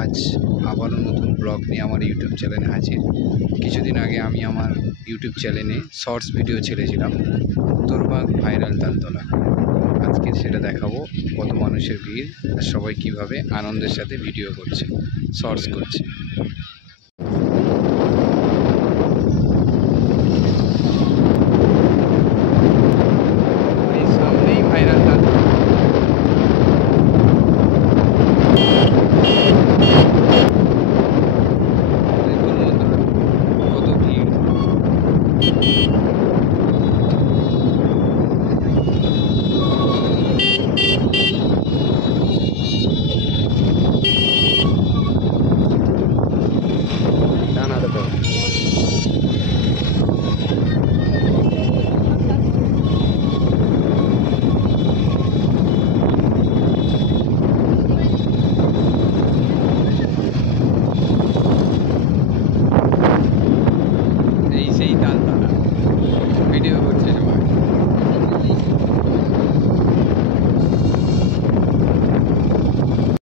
আজ আবারও নতুন ব্লগ নিয়ে আমার ইউটিউব চ্যানেলে হাজির। কিছুদিন আগে আমি আমার ইউটিউব চ্যানেলে শর্টস ভিডিও ছেড়েছিলাম উত্তরবাগ ভাইরাল তালতলা। আজকে সেটা দেখাবো কত মানুষের ভিড় আর সবাই কীভাবে আনন্দের সাথে ভিডিও করছে, শর্টস করছে। এই সামনেই ভাইরাল তালতলা। এই সেই তালতলা।